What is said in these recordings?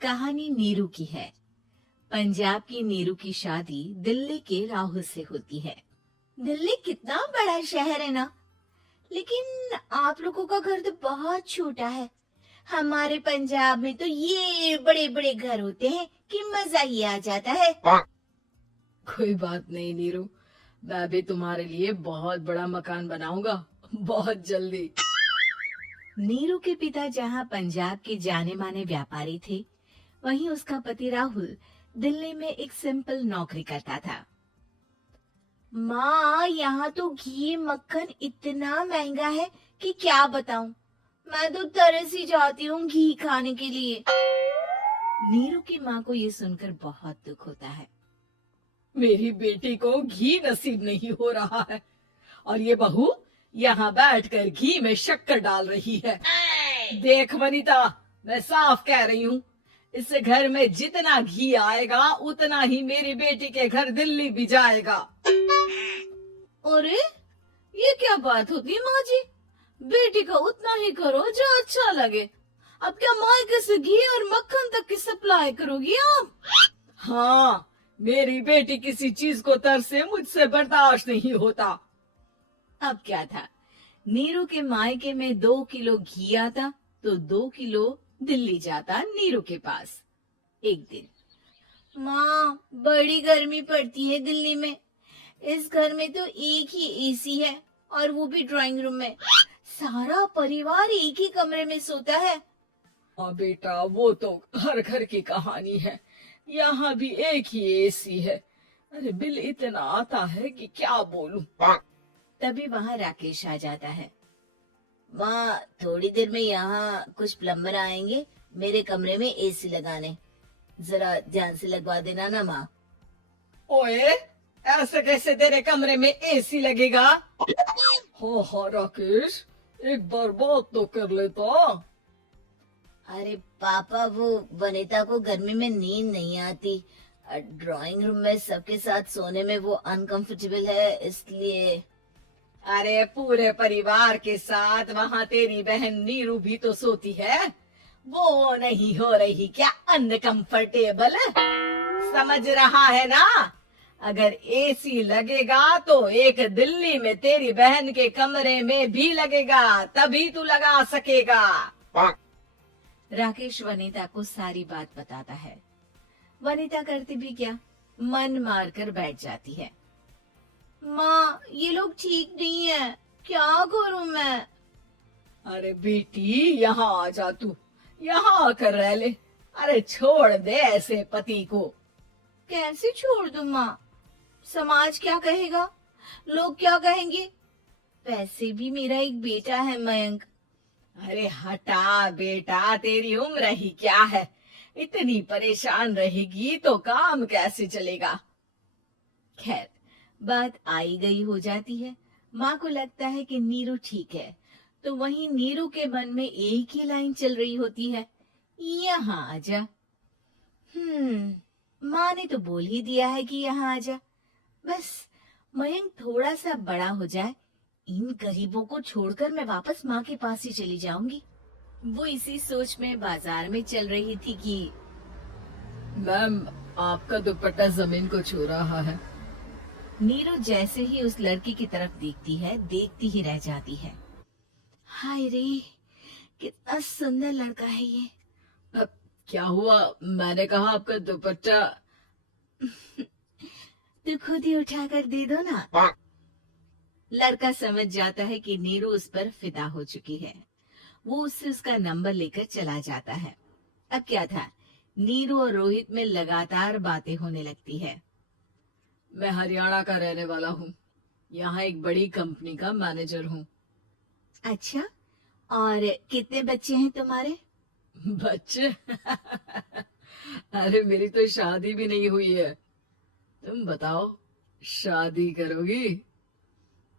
कहानी नीरू की है। पंजाब की नीरू की शादी दिल्ली के राहुल से होती है। दिल्ली कितना बड़ा शहर है ना, लेकिन आप लोगों का घर तो बहुत छोटा है। हमारे पंजाब में तो ये बड़े बड़े घर होते हैं कि मजा ही आ जाता है। कोई बात नहीं नीरू, मैं भी तुम्हारे लिए बहुत बड़ा मकान बनाऊंगा, बहुत जल्दी। नीरू के पिता जहाँ पंजाब के जाने माने व्यापारी थे, वहीं उसका पति राहुल दिल्ली में एक सिंपल नौकरी करता था। माँ, यहाँ तो घी मक्खन इतना महंगा है कि क्या बताऊं। मैं तो तरस ही जाती हूँ घी खाने के लिए। नीरू की माँ को ये सुनकर बहुत दुख होता है। मेरी बेटी को घी नसीब नहीं हो रहा है और ये बहू यहाँ बैठकर घी में शक्कर डाल रही है। देख वनीता, मैं साफ कह रही हूँ, इस घर में जितना घी आएगा उतना ही मेरी बेटी के घर दिल्ली भी जाएगा। अरे, ये क्या बात होती है माँ जी? बेटी का उतना ही करो जो अच्छा लगे। अब क्या मायके से घी और मक्खन तक की सप्लाई करोगी आप? हाँ, मेरी बेटी किसी चीज को तरसे मुझसे बर्दाश्त नहीं होता। अब क्या था, नीरू के मायके में 2 किलो घी आता तो 2 किलो दिल्ली जाता नीरू के पास। एक दिन, माँ, बड़ी गर्मी पड़ती है दिल्ली में। इस घर में तो एक ही एसी है और वो भी ड्राइंग रूम में। सारा परिवार एक ही कमरे में सोता है। हाँ बेटा, वो तो हर घर की कहानी है। यहाँ भी एक ही एसी है। अरे बिल इतना आता है कि क्या बोलूं। तभी वहाँ राकेश आ जाता है। माँ, थोड़ी देर में यहाँ कुछ प्लम्बर आएंगे मेरे कमरे में एसी लगाने। जरा ध्यान से लगवा देना ना माँ। ओए, ऐसे कैसे तेरे कमरे में एसी लगेगा? हो राकेश, एक बार बात तो कर लेता। अरे पापा, वो वनिता को गर्मी में नींद नहीं आती। ड्राइंग रूम में सबके साथ सोने में वो अनकंफर्टेबल है, इसलिए। अरे पूरे परिवार के साथ वहाँ तेरी बहन नीरू भी तो सोती है। वो नहीं हो रही क्या अनकंफर्टेबल? समझ रहा है ना? अगर एसी लगेगा तो एक दिल्ली में तेरी बहन के कमरे में भी लगेगा, तभी तू लगा सकेगा। राकेश वनिता को सारी बात बताता है। वनिता करती भी क्या, मन मार कर बैठ जाती है। माँ, ये लोग ठीक नहीं है, क्या करूं मैं? अरे बेटी, यहाँ आ जा, तू यहाँ आकर रह ले। अरे छोड़ दे ऐसे पति को। कैसे छोड़ दूं माँ? समाज क्या कहेगा, लोग क्या कहेंगे? वैसे भी मेरा एक बेटा है मयंक। अरे हटा बेटा, तेरी उम्र ही क्या है? इतनी परेशान रहेगी तो काम कैसे चलेगा? खैर, बात आई गई हो जाती है। माँ को लगता है कि नीरू ठीक है, तो वहीं नीरू के मन में एक ही लाइन चल रही होती है, यहाँ आजा। माँ ने तो बोल ही दिया है कि यहाँ आजा। बस मयंक थोड़ा सा बड़ा हो जाए, इन गरीबों को छोड़कर मैं वापस माँ के पास ही चली जाऊंगी। वो इसी सोच में बाजार में चल रही थी कि मैम, आपका दुपट्टा जमीन को छू रहा है। नीरू जैसे ही उस लड़की की तरफ देखती है, देखती ही रह जाती है। हाय रे, कितना सुंदर लड़का है ये। अब क्या हुआ? मैंने कहा आपका दुपट्टा। तू खुद ही उठा कर दे दो ना। लड़का समझ जाता है कि नीरू उस पर फिदा हो चुकी है। वो उससे उसका नंबर लेकर चला जाता है। अब क्या था, नीरू और रोहित में लगातार बातें होने लगती है। मैं हरियाणा का रहने वाला हूँ, यहाँ एक बड़ी कंपनी का मैनेजर हूँ। अच्छा, और कितने बच्चे हैं तुम्हारे? बच्चे? अरे मेरी तो शादी भी नहीं हुई है। तुम बताओ, शादी करोगी?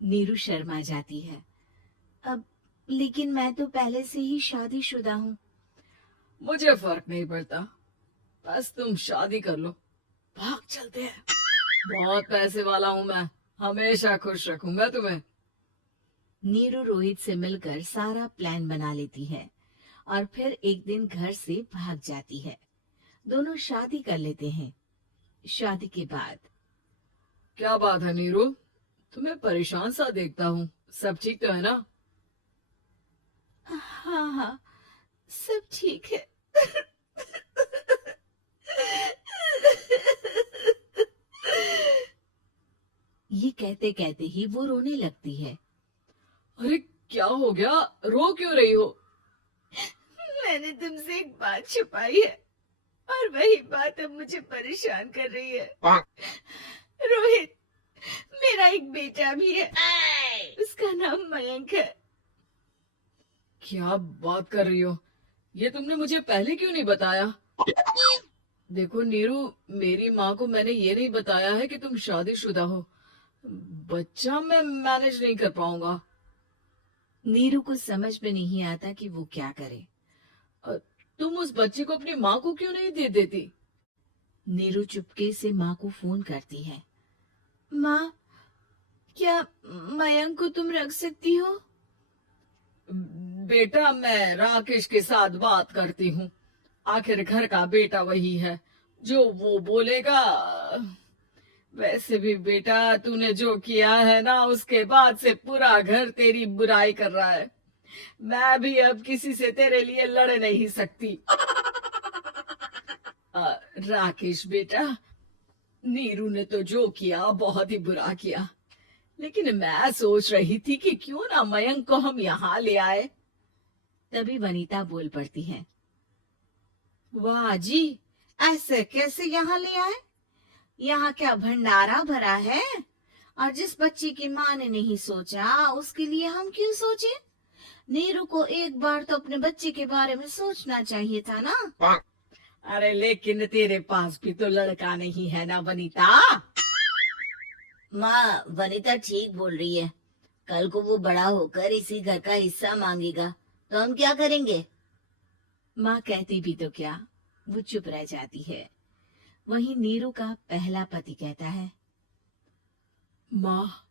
नीरू शर्मा जाती है। अब लेकिन मैं तो पहले से ही शादीशुदा हूँ। मुझे फर्क नहीं पड़ता, बस तुम शादी कर लो, भाग चलते हैं। बहुत पैसे वाला हूँ मैं, हमेशा खुश रखूंगा तुम्हें। नीरू रोहित से मिलकर सारा प्लान बना लेती है और फिर एक दिन घर से भाग जाती है। दोनों शादी कर लेते हैं। शादी के बाद क्या बात है नीरू, तुम्हें परेशान सा देखता हूँ, सब ठीक तो है ना? हाँ हाँ, सब ठीक है। ये कहते कहते ही वो रोने लगती है। अरे क्या हो गया, रो क्यों रही हो? मैंने तुमसे एक बात छुपाई है और वही बात अब मुझे परेशान कर रही है। रोहित, मेरा एक बेटा भी है, उसका नाम मयंक है। क्या बात कर रही हो, ये तुमने मुझे पहले क्यों नहीं बताया? देखो नीरू, मेरी माँ को मैंने ये नहीं बताया है कि तुम शादीशुदा हो। बच्चा मैं मैनेज नहीं कर पाऊंगा। नीरू को समझ में नहीं आता कि वो क्या करे। तुम उस बच्चे को अपनी माँ को क्यों नहीं दे देती? नीरू चुपके से माँ को फोन करती है। माँ, क्या मयंक को तुम रख सकती हो? बेटा, मैं राकेश के साथ बात करती हूँ। आखिर घर का बेटा वही है, जो वो बोलेगा। वैसे भी बेटा, तूने जो किया है ना, उसके बाद से पूरा घर तेरी बुराई कर रहा है। मैं भी अब किसी से तेरे लिए लड़ नहीं सकती। राकेश बेटा, नीरू ने तो जो किया बहुत ही बुरा किया, लेकिन मैं सोच रही थी कि क्यों ना मयंक को हम यहाँ ले आए। तभी वनीता बोल पड़ती है। वाह जी, ऐसे कैसे यहाँ ले आए? यहाँ क्या भंडारा भरा है? और जिस बच्चे की माँ ने नहीं सोचा, उसके लिए हम क्यों सोचे? नीरू को एक बार तो अपने बच्चे के बारे में सोचना चाहिए था ना। अरे लेकिन तेरे पास भी तो लड़का नहीं है ना वनीता। माँ, वनीता ठीक बोल रही है। कल को वो बड़ा होकर इसी घर का हिस्सा मांगेगा, तो हम क्या करेंगे? माँ कहती भी तो क्या, वो चुप रह जाती है। वहीं नीरू का पहला पति कहता है। माँ,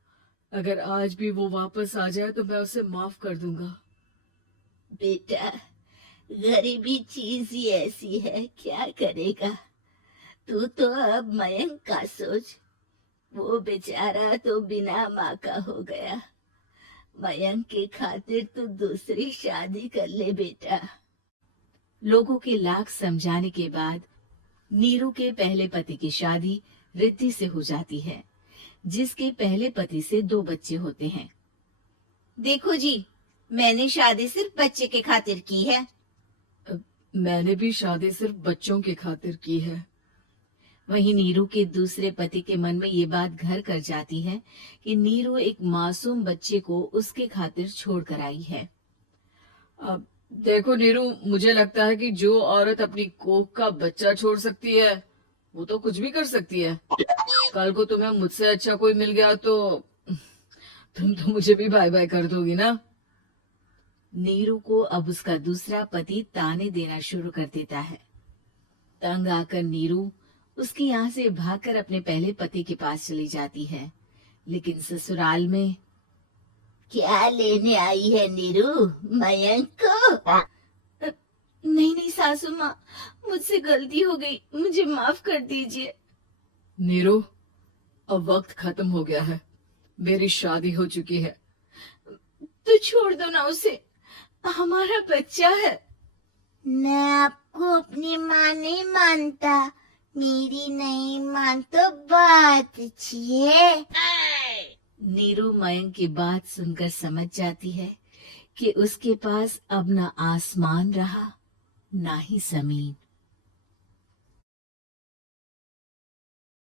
अगर आज भी वो वापस आ जाए तो मैं उसे माफ कर दूंगा। बेटा, गरीबी चीज ही ऐसी है, क्या करेगा। तू तो अब मयंक का सोच। वो बेचारा तो बिना माँ का हो गया। मयंक के खातिर तू दूसरी शादी कर ले बेटा। लोगों के लाख समझाने के बाद नीरू के पहले पति की शादी रिद्धि से हो जाती है, जिसके पहले पति से 2 बच्चे होते हैं। देखो जी, मैंने शादी सिर्फ बच्चे के खातिर की है। मैंने भी शादी सिर्फ बच्चों की खातिर की है। वहीं नीरू के दूसरे पति के मन में ये बात घर कर जाती है कि नीरू एक मासूम बच्चे को उसके खातिर छोड़ कर आई है। अब देखो नीरू, मुझे लगता है कि जो औरत अपनी कोख का बच्चा छोड़ सकती है, वो तो कुछ भी कर सकती है। कल को तुम्हें मुझसे अच्छा कोई मिल गया तो तुम तो मुझे भी बाय बाय कर दोगी ना। नीरू को अब उसका दूसरा पति ताने देना शुरू कर देता है। तंग आकर नीरू उसकी यहाँ से भागकर अपने पहले पति के पास चली जाती है, लेकिन ससुराल में क्या लेने आई है नीरू, मयंक को? नहीं नहीं सासू माँ, मुझसे गलती हो गई, मुझे माफ कर दीजिए। नीरू, अब वक्त खत्म हो गया है, मेरी शादी हो चुकी है। तो छोड़ दो ना उसे, हमारा बच्चा है। मैं आपको अपनी माँ नहीं मानता, मेरी नहीं मान तो बात अच्छी है। नीरू मयंक की बात सुनकर समझ जाती है कि उसके पास अब ना आसमान रहा, ना ही जमीन।